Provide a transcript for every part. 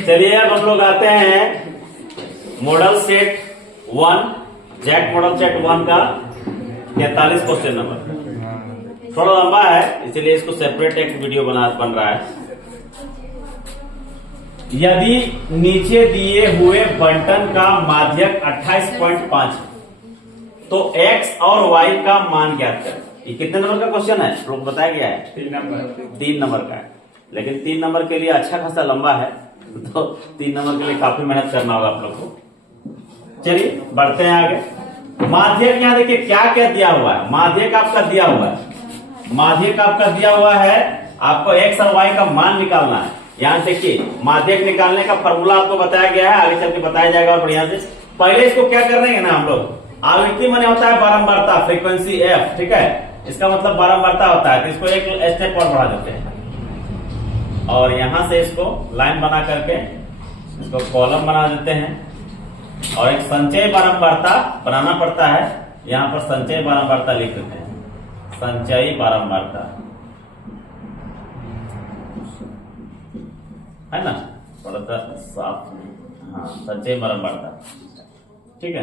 चलिए अब हम लोग आते हैं model set 1, JAC model set 1 का 43 क्वेश्चन नंबर। थोड़ा लंबा है इसलिए इसको सेपरेट एक वीडियो बन रहा है। यदि नीचे दिए हुए बंटन का माध्यक 28.5 तो x और y का मान ज्ञात करें। ये कितने नंबर का क्वेश्चन है लोग बताया गया है? 3 नंबर का है, लेकिन 3 नंबर के लिए अच्छा खासा लंबा है तो 3 नंबर के लिए काफी मेहनत करना होगा आप लोग को। चलिए बढ़ते हैं आगे। माध्यक यहाँ देखिए क्या क्या दिया हुआ है। माध्यक आपका दिया हुआ है, माध्यक आपका दिया हुआ है, आपको x और y का मान निकालना है। यहाँ देखिए माध्यक निकालने का फॉर्मूला आपको बताया गया है, आगे चल के बताया जाएगा और बढ़िया से। पहले इसको क्या कर रहे हैं ना हम लोग, आवृत्ति माने होता है बारंबारता, फ्रीक्वेंसी f, ठीक है, इसका मतलब बारंबारता होता है। तो इसको एक स्टेप और बढ़ा देते हैं और यहां से इसको लाइन बना करके इसको कॉलम बना देते हैं और एक संचय बारंबारता बनाना पड़ता है। यहां पर संचय बारंबारता लिख देते हैं, संचयी बारंबारता है ना, थोड़ा सा साफ, हाँ संचय बारंबारता, ठीक है।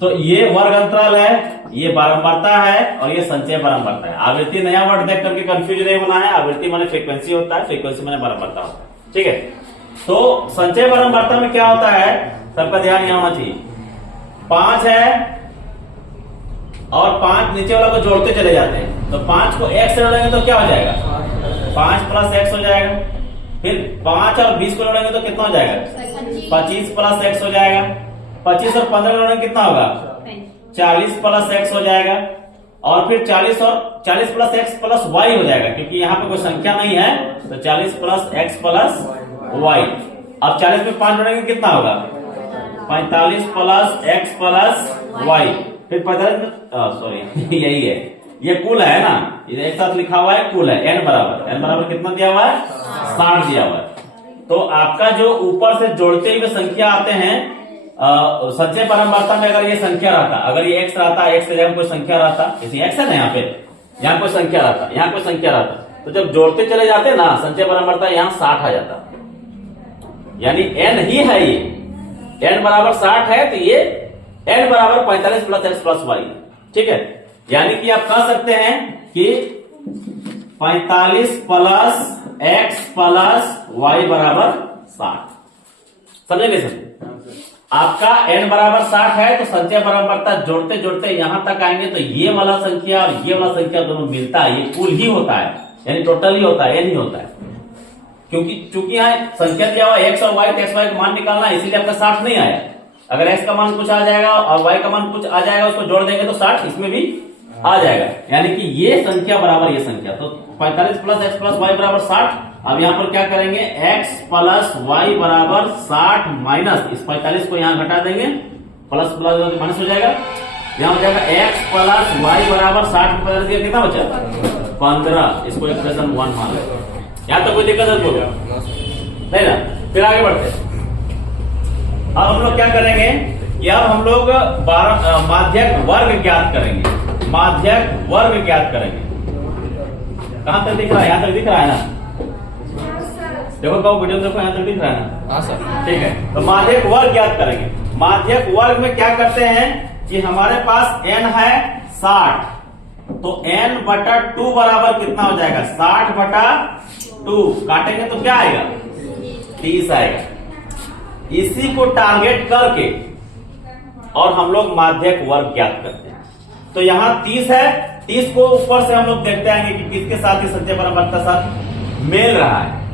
तो ये वर्ग अंतराल है, ये बारंबारता है और ये संचय बारंबारता है। आवृत्ति नया वर्ड देख करके कंफ्यूज नहीं होना है। आवृत्ति माने फ्रीक्वेंसी होता है, फ्रीक्वेंसी माने बारंबारता होता है, ठीक है। तो संचय बारंबारता में क्या होता है, सबका ध्यान यहां होना चाहिए। 5 है और 5 नीचे वाला को जोड़ते चले जाते हैं, तो 5 को x से जोड़ेंगे तो क्या हो जाएगा, 5 प्लस x हो जाएगा। फिर 5 और 20 को जोड़ेंगे तो कितना हो जाएगा, 25 प्लस x हो जाएगा। 25 और 15 जोड़ेंगे कितना होगा, 40 प्लस x हो जाएगा। और फिर 40 प्लस x प्लस y हो जाएगा, क्योंकि यहाँ पे कोई संख्या नहीं है तो 40 प्लस x प्लस y। अब 40 में 5 जोड़ेंगे कितना होगा, 45 प्लस x प्लस y। फिर 45 में सॉरी यही है, ये कुल है ना, ये एक साथ लिखा हुआ है कुल है। n बराबर कितना दिया हुआ है, 60 दिया हुआ है। तो आपका जो ऊपर से जोड़ते हुए संख्या आते हैं, संचय बारंबारता में अगर ये संख्या रहता, अगर ये x रहता, x के जगह कोई संख्या रहता, जैसे x है ना यहाँ पे, यहाँ कोई संख्या रहता, यहाँ कोई संख्या रहता, तो जब जोड़ते चले जाते ना संचय बारंबारता यहाँ 60 आ जाता। यानी n ही है, ये n बराबर 60 है तो ये n बराबर 45 प्लस x प्लस y, ठीक है। यानी कि आप कह सकते हैं कि 45 प्लस x प्लस y बराबर 60। समझे नहीं समझे? आपका n बराबर 60 है तो संचय बारंबारता जोड़ते जोड़ते यहां तक आएंगे तो ये वाला संख्या और ये वाला संख्या दोनों मिलता है, ये कुल ही होता है, यानी टोटल ही होता है, n ही होता है। चूंकि यहाँ संख्या दिया हुआ x और y, तो x y का मान निकालना है, इसीलिए आपका 60 नहीं आया। अगर x का मान कुछ आ जाएगा और y का मान कुछ आ जाएगा, उसको जोड़ देंगे तो 60 इसमें भी आ जाएगा। यानी कि ये संख्या बराबर ये संख्या, तो 45 प्लस x प्लस y बराबर 60। अब यहाँ पर क्या करेंगे, x प्लस y बराबर 60 माइनस इस 45 को यहाँ घटा देंगे, प्लस प्लस माइनस हो जाएगा, यहाँ हो जाएगा x प्लस y बराबर 60 में कितना बचा, 15। इसको एक्सप्रेशन 1 मान लो। यहाँ तो कोई दिक्कत है बोलो नहीं ना। फिर आगे बढ़ते हैं। अब हम लोग क्या करेंगे कि अब हम लोग माध्यक वर्ग ज्ञात करेंगे, माध्यक वर्ग ज्ञात करेंगे। कहां तक दिख रहा है, यहाँ तक दिख रहा है ना, देखो कहो वीडियो देखो, यहाँ तक दिख रहा है ना, हाँ सर, ठीक है। तो माध्यक वर्ग ज्ञात करेंगे। माध्यक वर्ग में क्या करते हैं कि हमारे पास n है 60, तो n बटा 2 बराबर कितना हो जाएगा, 60 बटा 2, काटेंगे तो क्या आएगा, 30 आएगा। इसी को टारगेट करके और हम लोग माध्यक वर्ग ज्ञात करते हैं। तो यहाँ 30 है, 30 को ऊपर से हम लोग देखते आएंगे कि किसके साथ ही संचय बारंबारता साथ मेल रहा है,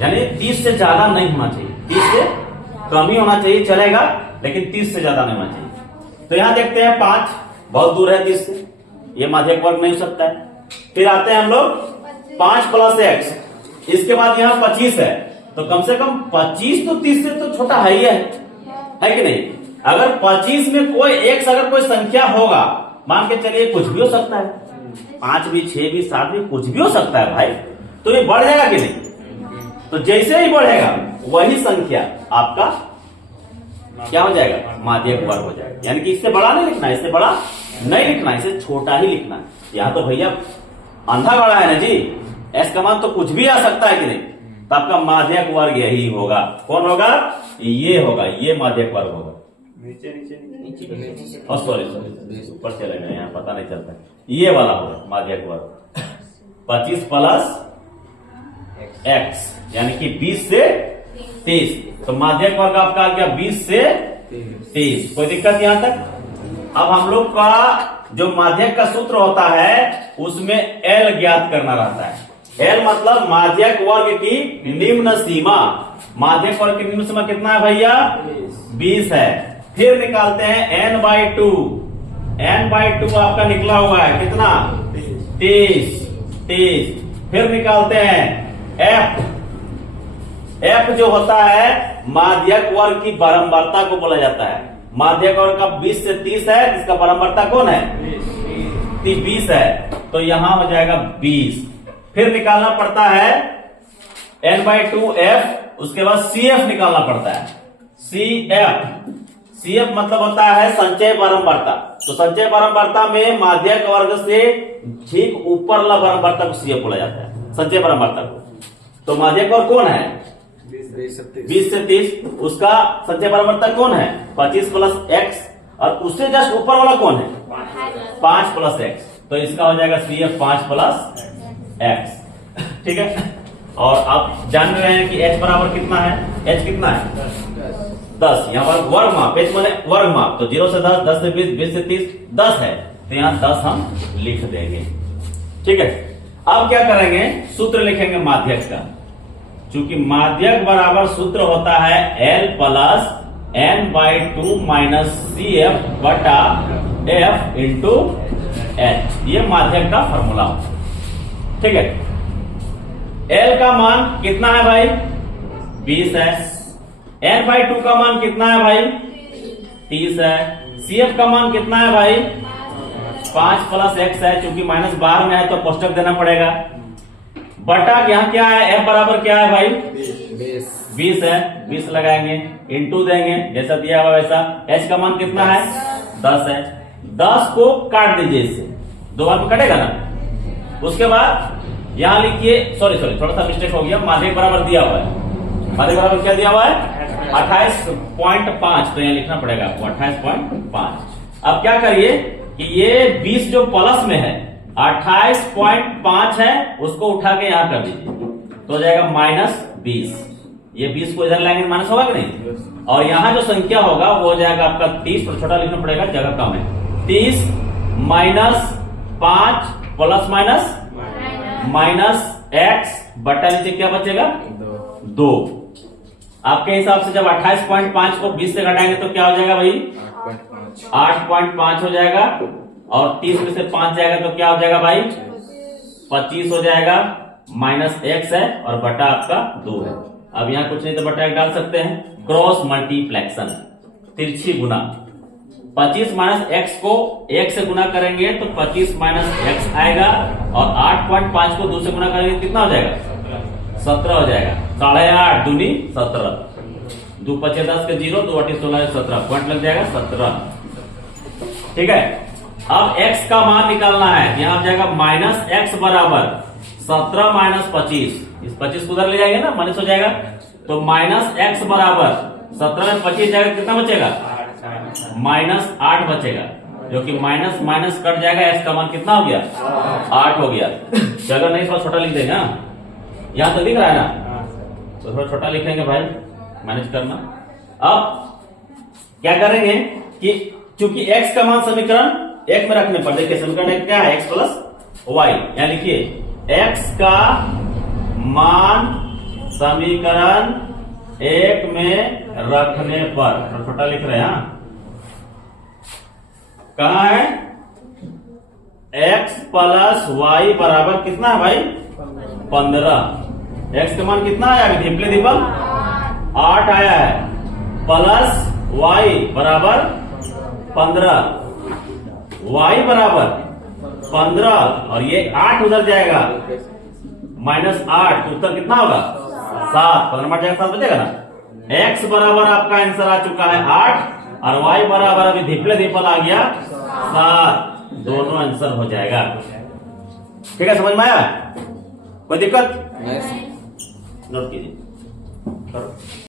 यानी 30 से ज्यादा नहीं होना चाहिए, 30 से कम ही होना चाहिए चलेगा, लेकिन 30 से ज्यादा नहीं होना चाहिए। तो यहाँ देखते हैं 5 बहुत दूर है 30 से, ये माध्यक वर्ग नहीं हो सकता है। फिर आते हैं हम लोग 5 प्लस x, इसके बाद यहाँ 25 है, तो कम से कम 25 तो 30 से तो छोटा है ही है कि नहीं। अगर 25 में कोई x अगर कोई संख्या होगा, मान के चलिए कुछ भी हो सकता है, 5 भी 6 भी 7 भी कुछ भी हो सकता है भाई, तो ये बढ़ जाएगा कि नहीं। तो जैसे ही बढ़ेगा वही संख्या आपका क्या हो जाएगा, माध्यक वर्ग हो जाएगा। यानी कि इससे बड़ा नहीं लिखना, इससे बड़ा नहीं लिखना, इसे छोटा ही लिखना। यहाँ तो भैया अंधा गड़ा है ना जी, x का मान तो कुछ भी आ सकता है कि नहीं, तो आपका माध्यक वर्ग यही होगा। कौन होगा? ये होगा, ये माध्यक वर्ग होगा। सॉरी ऊपर चले गए, यहाँ पता नहीं चलता, ये वाला होगा माध्यक वर्ग। 25 प्लस x यानी कि 20 से 30, तो माध्यक वर्ग आपका आ गया 20 से 30। कोई दिक्कत यहां तक? अब हम लोग का जो माध्यक का सूत्र होता है उसमें L ज्ञात करना रहता है। L मतलब माध्यक वर्ग की निम्न सीमा। माध्यक वर्ग की निम्न सीमा कितना है भैया? 20 है। फिर निकालते हैं n/2। n/2 आपका निकला हुआ है कितना? 30। फिर निकालते हैं f। f जो होता है माध्यक वर्ग की बारंबारता को बोला जाता है। माध्यक वर्ग का 20 से 30 है, जिसका बारंबारता कौन है? 20 है, तो यहां हो जाएगा 20। फिर निकालना पड़ता है n/2f, उसके बाद CF निकालना पड़ता है। CF मतलब होता है संचय बारंबारता। तो संचय बारंबारता में माध्यक वर्ग से ठीक ऊपर वाला बारंबारता को CF बोला जाता है, संचय बारंबारता को। तो माध्यक वर्ग कौन है? 20 से 30, उसका संचय बारंबारता कौन है? 25 प्लस x, और उससे जस्ट ऊपर वाला कौन है? 5 प्लस x। तो इसका हो जाएगा CF 5 प्लस x। ठीक है, और आप जान रहे हैं कि h बराबर कितना है? h कितना है? 10। यहाँ पर वर्ग माप, h माने वर्ग माप, तो 0 से 10, 10 से 20, 20 से 30, 10 है, तो यहाँ 10 हम लिख देंगे। ठीक है, अब क्या करेंगे? सूत्र लिखेंगे माध्यक का। चूंकि माध्यक बराबर सूत्र होता है L plus n/2 minus CF बटा F इंटू H। ये माध्यक का फॉर्मूला होता है। ठीक है, L का मान कितना है भाई? 20 है। n/2 का मान कितना है भाई? 30 है। CF का मान कितना है भाई? 5 प्लस x है, चूंकि माइनस बाहर में है तो कोष्टक देना पड़ेगा। बटा यहाँ क्या है? F बराबर क्या है भाई? 20 है, 20 लगाएंगे, इंटू देंगे जैसा दिया हुआ वैसा। H का मान कितना है? 10 है। 10 को काट दीजिए, इससे 2 बार में कटेगा ना। उसके बाद यहां लिखिए, सॉरी थोड़ा सा मिस्टेक हो गया, माध्यक बराबर दिया हुआ है। माध्यक बराबर क्या दिया हुआ है? 28.5, तो यहां लिखना पड़ेगा आपको 28.5। अब क्या करिए कि ये 20 जो प्लस में है 28.5 है, उसको उठा के यहां कर दीजिए, तो हो जाएगा -20। ये 20 को इधर लाएंगे माइनस होगा कि नहीं, और यहां जो संख्या होगा वो हो जाएगा आपका 30, तो छोटा लिखना पड़ेगा, जगह कम है। 30 माइनस 5 प्लस माइनस x बटा नीचे क्या बचेगा? 2। आपके हिसाब से जब 28.5 को 20 से घटाएंगे तो क्या हो जाएगा भाई? 8.5 हो जाएगा, और 30 में से 5 जाएगा तो क्या हो जाएगा भाई? 25 हो जाएगा। माइनस x है और बटा आपका 2 है। अब यहाँ कुछ नहीं तो बटा डाल सकते हैं, क्रॉस मल्टीप्लेक्शन, तिरछी गुना। 25 माइनस x को 1 से गुना करेंगे तो 25 माइनस x आएगा, और 8.5 को 2 से गुना करेंगे कितना हो जाएगा? 17 हो जाएगा। 8.5 दूनी 17, 2 5 10 के 0, 2 8 16 17, पॉइंट लग जाएगा 17। ठीक है, अब x का मान निकालना है। यहां जाएगा -x बराबर 17 माइनस 25, इस 25 को उधर ले जाएंगे ना, माइनस हो जाएगा, तो -x बराबर 17 में 25 जाएगा, कितना बचेगा? -8 बचेगा, जो कि माइनस माइनस कट जाएगा। x का मान कितना हो गया? 8 हो गया। चलो नहीं, थोड़ा छोटा लिख देंगे। यहां तो दिख रहा है ना, तो थोड़ा छोटा लिखेंगे भाई, मैनेज करना। अब क्या करेंगे कि चूंकि x का मान समीकरण 1 में रखने पर, देखिए समीकरण 1 क्या है? x plus y. यहां लिखिए x का मान समीकरण 1 में रखने पर, छोटा लिख रहे हैं, कहा है? x प्लस वाई बराबर कितना है भाई? 15। x का मान कितना आया? डिप्ले दीपल 8 आया है, प्लस y बराबर 15, y बराबर 15, और ये 8 उधर जाएगा, -8, तो उत्तर कितना होगा? 7। 15 में जाएगा 7 बचेगा ना। x बराबर आपका आंसर आ चुका है 8, और y बराबर अभी धिपले दीपल आ गया 7, दोनों आंसर हो जाएगा। ठीक है, समझ में आया? कोई दिक्कत? नहीं। नोट कीजिए, करो।